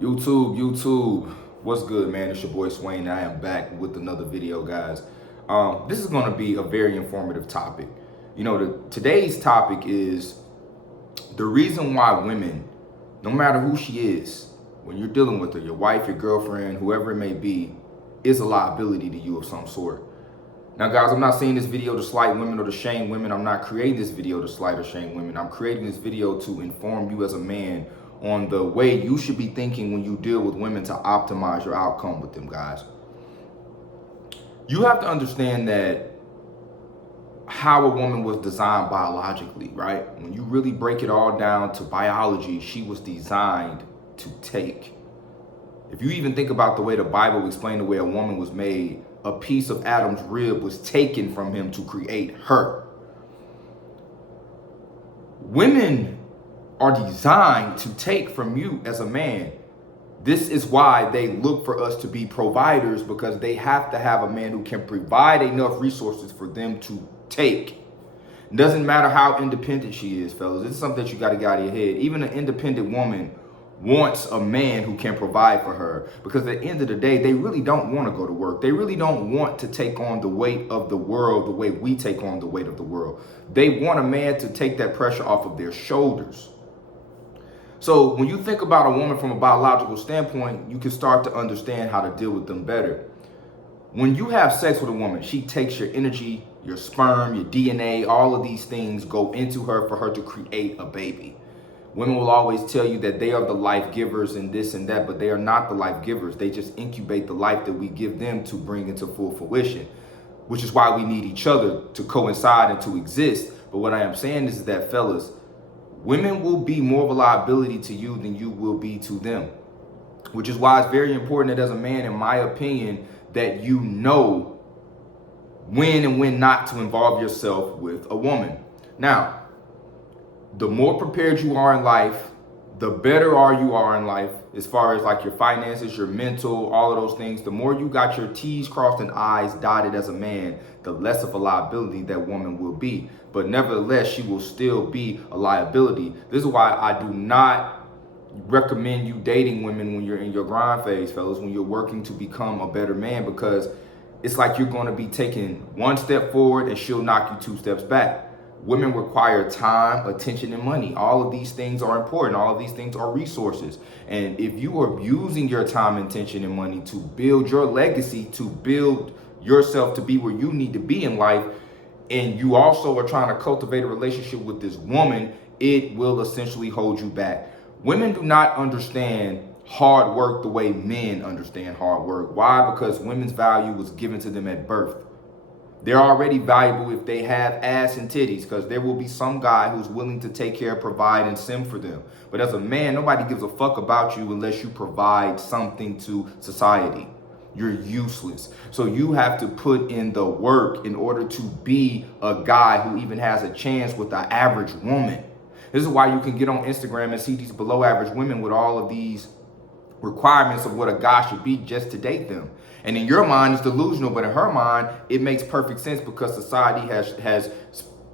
YouTube, what's good, man? It's your boy Swain. I am back with another video, guys. This is going to be a very informative topic. Today's topic is the reason why women, no matter who she is, when you're dealing with her, your wife, your girlfriend, whoever it may be, is a liability to you of some sort. Now, guys, I'm not saying this video to slight women or to shame women. I'm not creating this video to slight or shame women. I'm creating this video to inform you as a man on the way you should be thinking when you deal with women to optimize your outcome with them, guys. You have to understand that how a woman was designed biologically, right? When you really break it all down to biology, she was designed to take. If you even think about the way the Bible explained the way a woman was made, a piece of Adam's rib was taken from him to create her. Women are designed to take from you as a man. This is why they look for us to be providers, because they have to have a man who can provide enough resources for them to take. It doesn't matter how independent she is, fellas. This is something that you got to get out of your head. Even an independent woman wants a man who can provide for her, because at the end of the day, they really don't want to go to work. They really don't want to take on the weight of the world the way we take on the weight of the world. They want a man to take that pressure off of their shoulders. So when you think about a woman from a biological standpoint, you can start to understand how to deal with them better. When you have sex with a woman, she takes your energy, your sperm, your DNA, all of these things go into her for her to create a baby. Women will always tell you that they are the life givers and this and that, but they are not the life givers. They just incubate the life that we give them to bring into full fruition, which is why we need each other to coincide and to exist. But what I am saying is that, fellas, women will be more of a liability to you than you will be to them, which is why it's very important that as a man, in my opinion, that you know when and when not to involve yourself with a woman. Now, the more prepared you are in life, the better you are in life as far as like your finances, your mental, all of those things. The more you got your T's crossed and I's dotted as a man, the less of a liability that woman will be. But nevertheless, she will still be a liability. This is why I do not recommend you dating women when you're in your grind phase, fellas, when you're working to become a better man, because it's like you're going to be taking one step forward and she'll knock you 2 steps back. Women require time, attention, and money. All of these things are important. All of these things are resources. And if you are using your time, attention, and money to build your legacy, to build yourself to be where you need to be in life, and you also are trying to cultivate a relationship with this woman, it will essentially hold you back. Women do not understand hard work the way men understand hard work. Why? Because women's value was given to them at birth. They're already valuable if they have ass and titties, because there will be some guy who's willing to take care, provide, and sim for them. But as a man, nobody gives a fuck about you unless you provide something to society. You're useless. So you have to put in the work in order to be a guy who even has a chance with the average woman. This is why you can get on Instagram and see these below average women with all of these requirements of what a guy should be just to date them. And in your mind, it's delusional, but in her mind, it makes perfect sense, because society has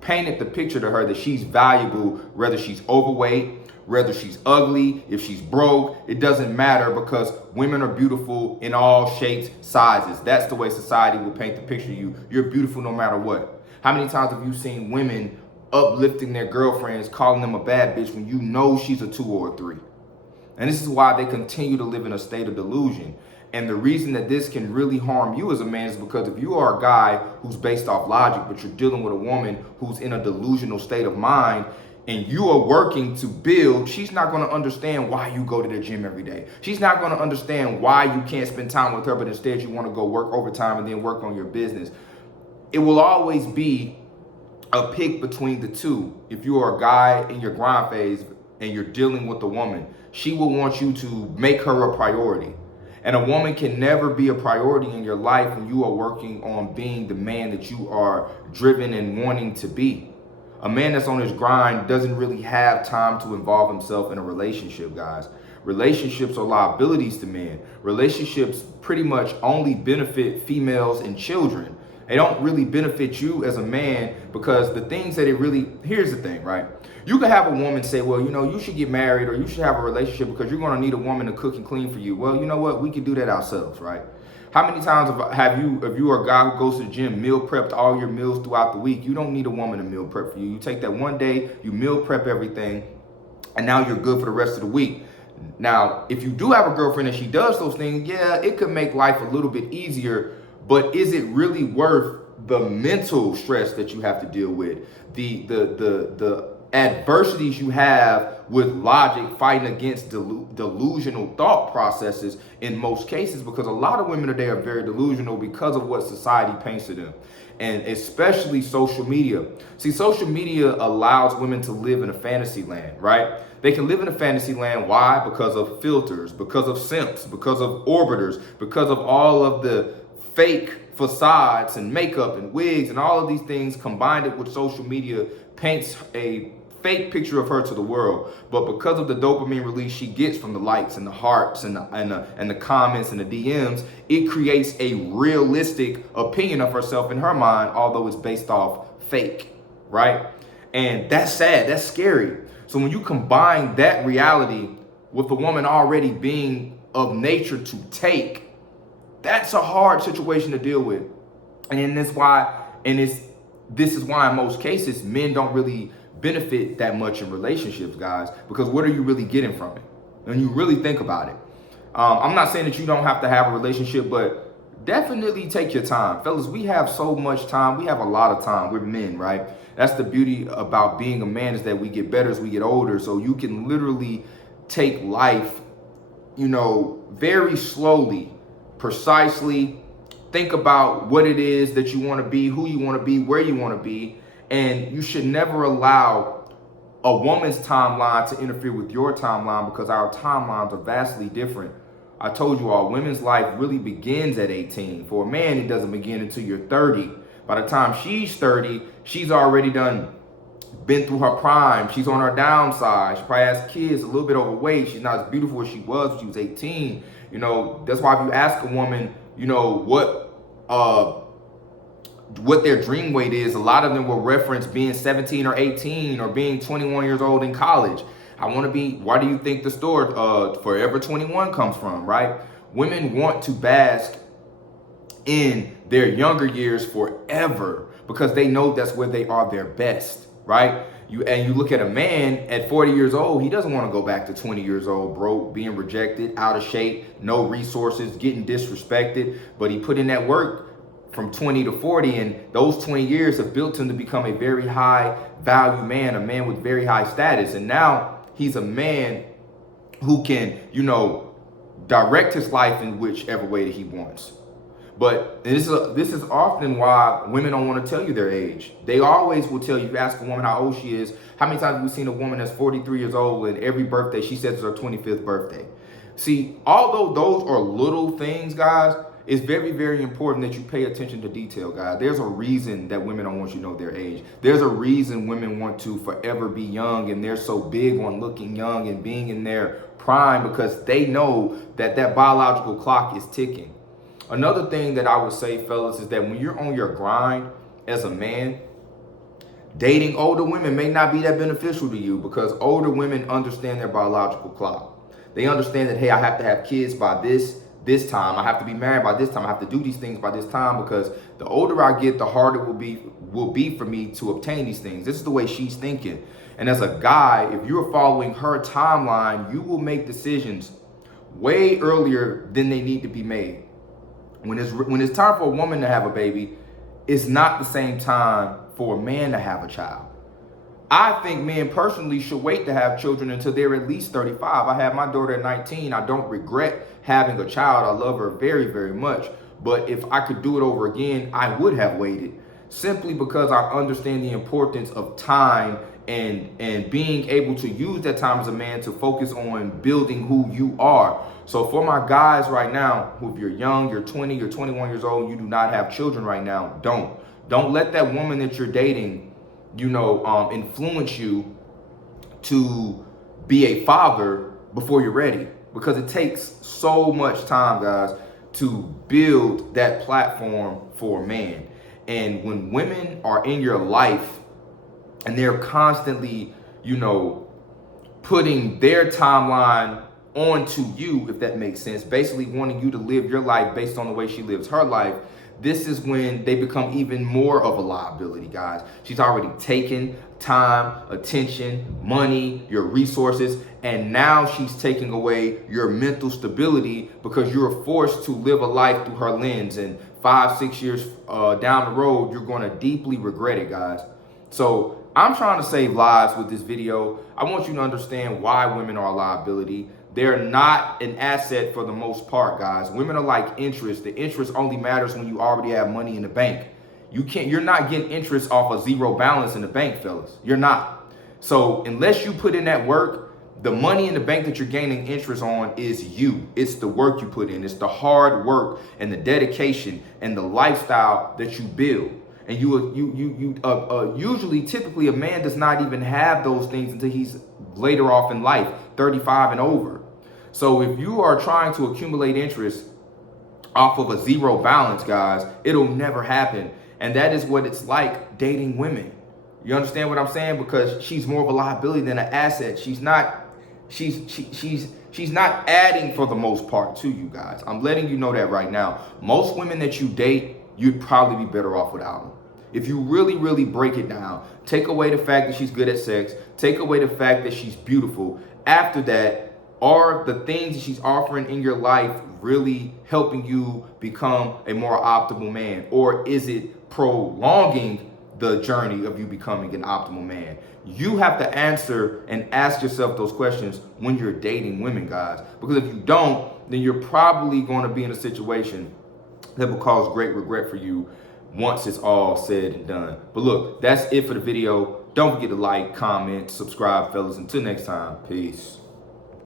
painted the picture to her that she's valuable, whether she's overweight, whether she's ugly, if she's broke, it doesn't matter, because women are beautiful in all shapes, sizes. That's the way society will paint the picture of you. You're beautiful no matter what. How many times have you seen women uplifting their girlfriends, calling them a bad bitch when you know she's a 2 or a 3? And this is why they continue to live in a state of delusion. And the reason that this can really harm you as a man is because if you are a guy who's based off logic, but you're dealing with a woman who's in a delusional state of mind, and you are working to build, she's not going to understand why you go to the gym every day. She's not going to understand why you can't spend time with her, but instead you want to go work overtime and then work on your business. It will always be a pick between the two. If you are a guy in your grind phase and you're dealing with a woman, she will want you to make her a priority. And a woman can never be a priority in your life when you are working on being the man that you are driven and wanting to be. A man that's on his grind doesn't really have time to involve himself in a relationship, guys. Relationships are liabilities to men. Relationships pretty much only benefit females and children. They don't really benefit you as a man, because the things that it really, here's the thing, right? You could have a woman say, well, you should get married or you should have a relationship because you're going to need a woman to cook and clean for you. Well, you know what? We can do that ourselves, right? How many times if you are a guy who goes to the gym, meal prepped all your meals throughout the week? You don't need a woman to meal prep for you. You take that one day, you meal prep everything, and now you're good for the rest of the week. Now, if you do have a girlfriend and she does those things, yeah, it could make life a little bit easier, but is it really worth the mental stress that you have to deal with? The adversities you have with logic fighting against delusional thought processes in most cases, because a lot of women today are very delusional because of what society paints to them, and especially social media. See, social media allows women to live in a fantasy land, right? They can live in a fantasy land. Why? Because of filters, because of simps, because of orbiters, because of all of the fake facades and makeup and wigs and all of these things combined with social media paints a fake picture of her to the world. But because of the dopamine release she gets from the likes and the hearts and the comments and the DMs, it creates a realistic opinion of herself in her mind, although it's based off fake, right? And that's sad, that's scary. So when you combine that reality with the woman already being of nature to take, that's a hard situation to deal with. And this is why in most cases men don't really benefit that much in relationships, guys, because what are you really getting from it? When you really think about it. I'm not saying that you don't have to have a relationship, but definitely take your time. Fellas, we have so much time. We have a lot of time. We're men, right? That's the beauty about being a man, is that we get better as we get older. So you can literally take life, very slowly, precisely, think about what it is that you want to be, who you want to be, where you want to be. And you should never allow a woman's timeline to interfere with your timeline, because our timelines are vastly different. I told you all, women's life really begins at 18. For a man, it doesn't begin until you're 30. By the time she's 30, she's already been through her prime. She's on her downside. She probably has kids, a little bit overweight. She's not as beautiful as she was when she was 18. That's why if you ask a woman, what their dream weight is, a lot of them will reference being 17 or 18 or being 21 years old in college. Why do you think the store Forever 21 comes from, right? Women want to bask in their younger years forever because they know that's where they are their best, right? You look at a man at 40 years old, he doesn't want to go back to 20 years old, broke, being rejected, out of shape, no resources, getting disrespected, but he put in that work from 20 to 40, and those 20 years have built him to become a very high value man, a man with very high status. And now he's a man who can, direct his life in whichever way that he wants. But this is often why women don't want to tell you their age. They always will tell you, if you ask a woman how old she is, how many times have we seen a woman that's 43 years old and every birthday she says it's her 25th birthday? See, although those are little things, guys, it's very, very important that you pay attention to detail, guys. There's a reason that women don't want you to know their age. There's a reason women want to forever be young, and they're so big on looking young and being in their prime, because they know that biological clock is ticking. Another thing that I would say, fellas, is that when you're on your grind as a man, dating older women may not be that beneficial to you, because older women understand their biological clock. They understand that, hey, I have to have kids by this time. I have to be married by this time. I have to do these things by this time, because the older I get, the harder it will be for me to obtain these things. This is the way she's thinking. And as a guy, if you're following her timeline, you will make decisions way earlier than they need to be made. When it's time for a woman to have a baby, it's not the same time for a man to have a child. I think men personally should wait to have children until they're at least 35. I had my daughter at 19. I don't regret having a child. I love her very, very much. But if I could do it over again, I would have waited, simply because I understand the importance of time and being able to use that time as a man to focus on building who you are. So for my guys right now, if you're young, you're 20, you're 21 years old, you do not have children right now, don't let that woman that you're dating, influence you to be a father before you're ready, because it takes so much time, guys, to build that platform for a man. And when women are in your life and they're constantly, putting their timeline onto you, if that makes sense, basically wanting you to live your life based on the way she lives her life, this is when they become even more of a liability, guys. She's already taken time, attention, money, your resources, and now she's taking away your mental stability because you're forced to live a life through her lens. And 5-6 years down the road, you're going to deeply regret it, guys. So I'm trying to save lives with this video. I want you to understand why women are a liability. They're not an asset for the most part, guys. Women are like interest. The interest only matters when you already have money in the bank. You're not getting interest off a zero balance in the bank, fellas. You're not. So unless you put in that work, the money in the bank that you're gaining interest on is you. It's the work you put in. It's the hard work and the dedication and the lifestyle that you build. And usually, typically, a man does not even have those things until he's later off in life, 35 and over. So if you are trying to accumulate interest off of a zero balance, guys, it'll never happen. And that is what it's like dating women. You understand what I'm saying? Because she's more of a liability than an asset. She's not adding for the most part to you guys. I'm letting you know that right now. Most women that you date, you'd probably be better off without them. If you really, really break it down, take away the fact that she's good at sex, take away the fact that she's beautiful. After that, are the things that she's offering in your life really helping you become a more optimal man? Or is it prolonging the journey of you becoming an optimal man? You have to answer and ask yourself those questions when you're dating women, guys. Because if you don't, then you're probably going to be in a situation that will cause great regret for you once it's all said and done. But look, that's it for the video. Don't forget to like, comment, subscribe, fellas. Until next time, peace.